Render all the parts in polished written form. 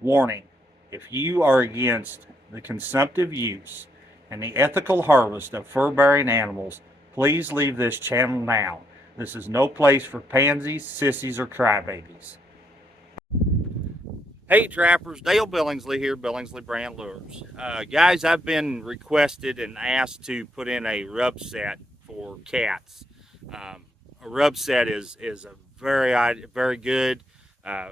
Warning: if you are against the consumptive use and the ethical harvest of fur-bearing animals, please leave this channel now. This is no place for pansies, sissies, or crybabies. Hey trappers, Dale Billingsley here, Billingsley Brand Lures. Guys, I've been requested and asked to put in a rub set for cats. A rub set is a very good, uh,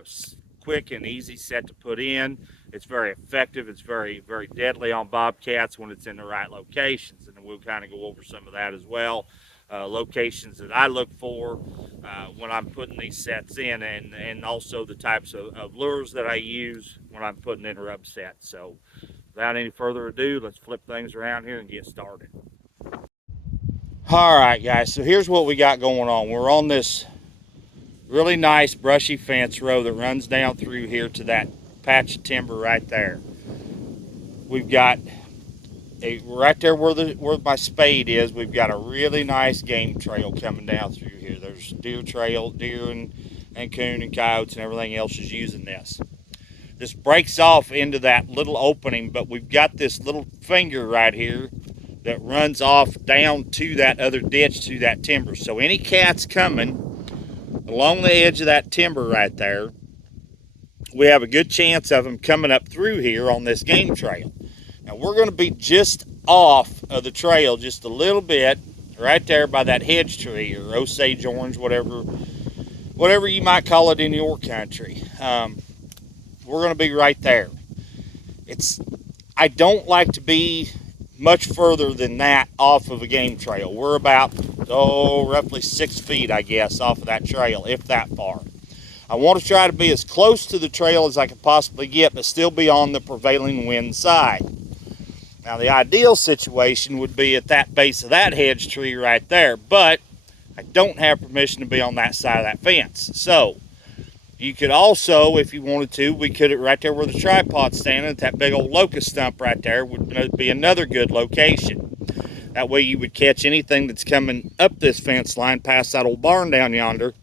quick and easy set to put in. It's very effective. It's very deadly on bobcats when it's in the right locations, and we'll kind of go over some of that as well. Locations that I look for when I'm putting these sets in, and also the types of lures that I use when I'm putting in rub sets. So without any further ado, let's flip things around here and get started. All right, guys, so here's what we got going on. We're on this really nice brushy fence row that runs down through here to that patch of timber right there. We've got right there where my spade is, we've got a really nice game trail coming down through here. There's deer trail, deer and coon and coyotes and everything else is using this. This breaks off into that little opening, but we've got this little finger right here that runs off down to that other ditch, to that timber. So any cats coming along the edge of that timber right there, we have a good chance of them coming up through here on this game trail. Now we're going to be just off of the trail just a little bit, right there by that hedge tree or Osage orange, whatever you might call it in your country. We're going to be right there. I don't like to be much further than that off of a game trail. We're about, roughly 6 feet, I guess, off of that trail, if that far. I want to try to be as close to the trail as I can possibly get, but still be on the prevailing wind side. Now, the ideal situation would be at that base of that hedge tree right there, but I don't have permission to be on that side of that fence. So, you could also, if you wanted to, we could, right there where the tripod's standing, at that big old locust stump right there, would be another good location. That way you would catch anything that's coming up this fence line past that old barn down yonder,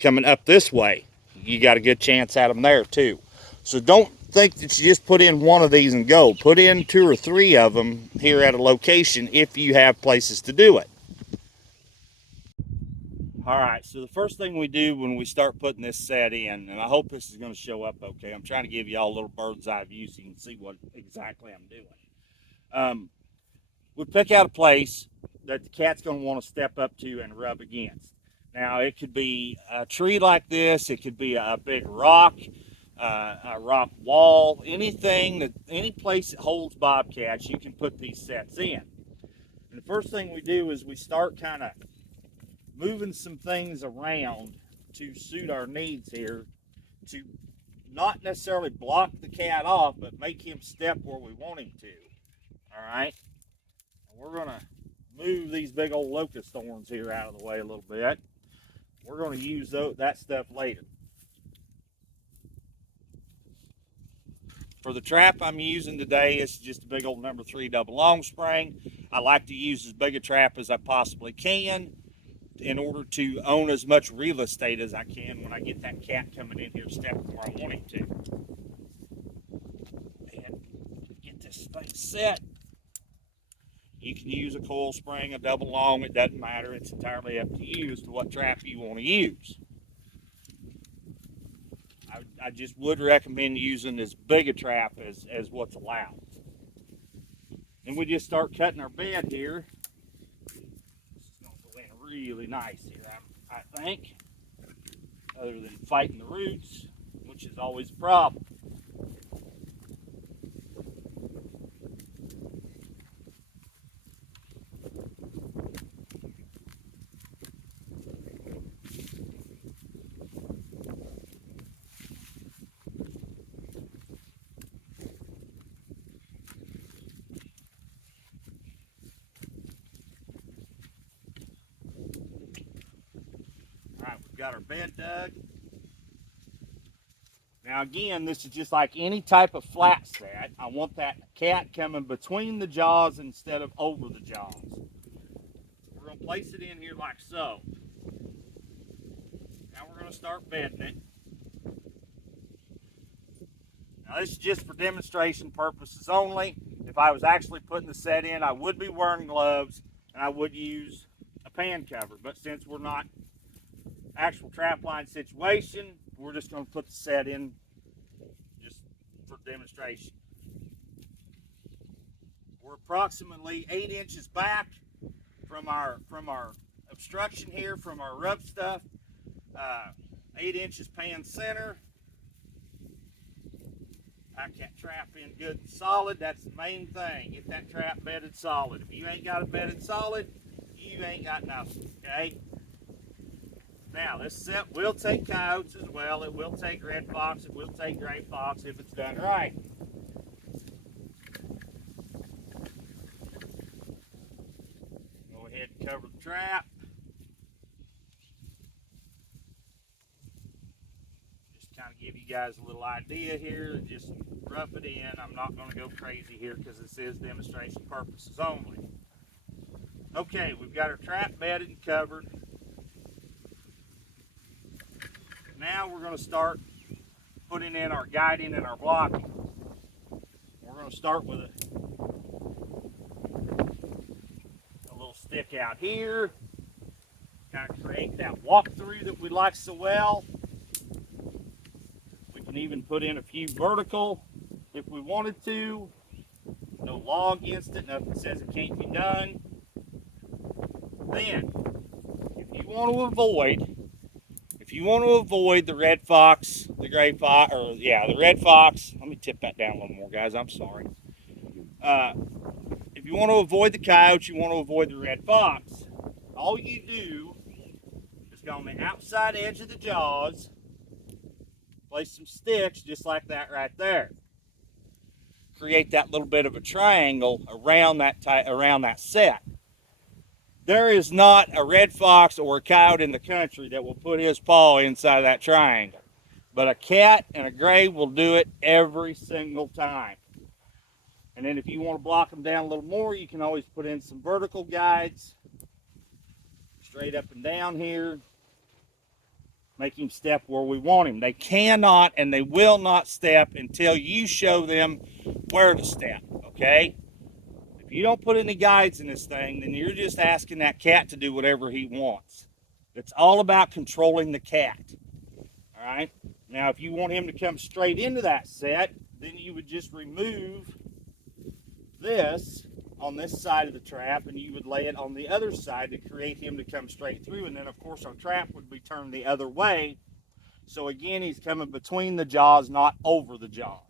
coming up this way. You got a good chance at them there too. So don't think that you just put in one of these and go. Put in 2 or 3 of them here at a location if you have places to do it. All right, so the first thing we do when we start putting this set in, and I hope this is going to show up okay. I'm trying to give you all a little bird's eye view so you can see what exactly I'm doing. We pick out a place that the cat's going to want to step up to and rub against. Now, it could be a tree like this. It could be a big rock, a rock wall, any place that holds bobcats, you can put these sets in. And the first thing we do is we start kind of moving some things around to suit our needs here, to not necessarily block the cat off, but make him step where we want him to. All right? And we're going to move these big old locust thorns here out of the way a little bit. We're going to use that stuff later. For the trap I'm using today, it's just a big old number 3 double long spring. I like to use as big a trap as I possibly can in order to own as much real estate as I can when I get that cat coming in here stepping where I want him to. And get this thing set. You can use a coil spring, a double long, it doesn't matter. It's entirely up to you as to what trap you want to use. I just would recommend using as big a trap as what's allowed. And we just start cutting our bed here. This is going to go in really nice here, I think. Other than fighting the roots, which is always a problem. Alright, we've got our bed dug. Now again, this is just like any type of flat set. I want that cat coming between the jaws instead of over the jaws. We're going to place it in here like so. Now we're going to start bedding it. Now This is just for demonstration purposes only. If I was actually putting the set in, I would be wearing gloves and I would use a pan cover. But since we're not actual trap line situation, we're just going to put the set in just for demonstration. We're approximately 8 inches back from our obstruction here, from our rub stuff. 8 inches pan center. Bobcat trap in good and solid. That's the main thing. Get that trap bedded solid. If you ain't got it bedded solid, you ain't got nothing, okay? Now, this set will take coyotes as well. It will take red fox. It will take gray fox if it's done right. Go ahead and cover the trap. Kind of give you guys a little idea here, just rough it in. I'm not going to go crazy here because this is demonstration purposes only. Okay, we've got our trap bedded and covered. Now we're going to start putting in our guiding and our blocking. We're going to start with a little stick out here, kind of create that walkthrough that we like so well. We can even put in a few vertical if we wanted to. No law against it, nothing says it can't be done. Then, if you want to avoid the red fox, the gray fox, or yeah, the red fox, let me tip that down a little more, guys, I'm sorry. If you want to avoid the coyotes, you want to avoid the red fox, all you do is go on the outside edge of the jaws, place some sticks just like that right there. Create that little bit of a triangle around that set. There is not a red fox or a coyote in the country that will put his paw inside of that triangle. But a cat and a gray will do it every single time. And then if you want to block them down a little more, you can always put in some vertical guides. Straight up and down here. Make him step where we want him. They cannot and they will not step until you show them where to step, okay? If you don't put any guides in this thing, then you're just asking that cat to do whatever he wants. It's all about controlling the cat, all right? Now, if you want him to come straight into that set, then you would just remove this on this side of the trap and you would lay it on the other side to create him to come straight through, and then of course our trap would be turned the other way, so again he's coming between the jaws, not over the jaws.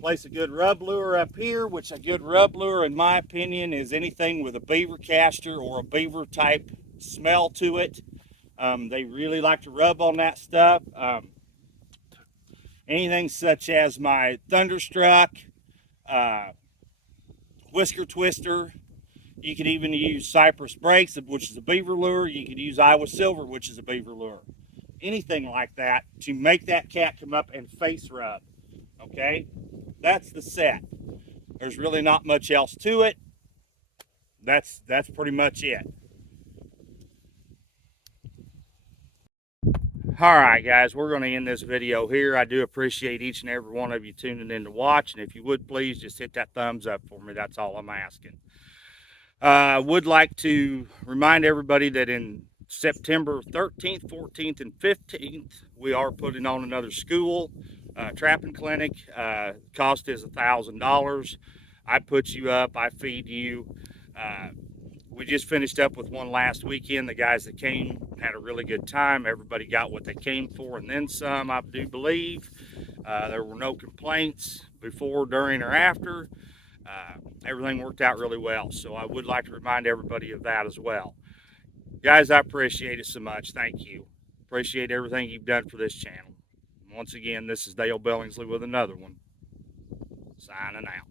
Place a good rub lure up here, which a good rub lure in my opinion is anything with a beaver caster or a beaver type smell to it. They really like to rub on that stuff. Anything such as my Thunderstruck, Whisker Twister. You could even use Cypress Breaks, which is a beaver lure. You could use Iowa Silver, which is a beaver lure. Anything like that to make that cat come up and face rub. Okay? That's the set. There's really not much else to it. That's pretty much it. All right, guys, we're going to end this video here. I do appreciate each and every one of you tuning in to watch, and if you would please just hit that thumbs up for me. That's all I'm asking. I would like to remind everybody that in September 13th, 14th, and 15th, we are putting on another school trapping clinic. Cost is $1,000. I put you up, I feed you. We just finished up with one last weekend. The guys that came had a really good time. Everybody got what they came for and then some, I do believe. There were no complaints before, during, or after. Everything worked out really well. So I would like to remind everybody of that as well. Guys, I appreciate it so much. Thank you. Appreciate everything you've done for this channel. Once again, this is Dale Billingsley with another one. Signing out.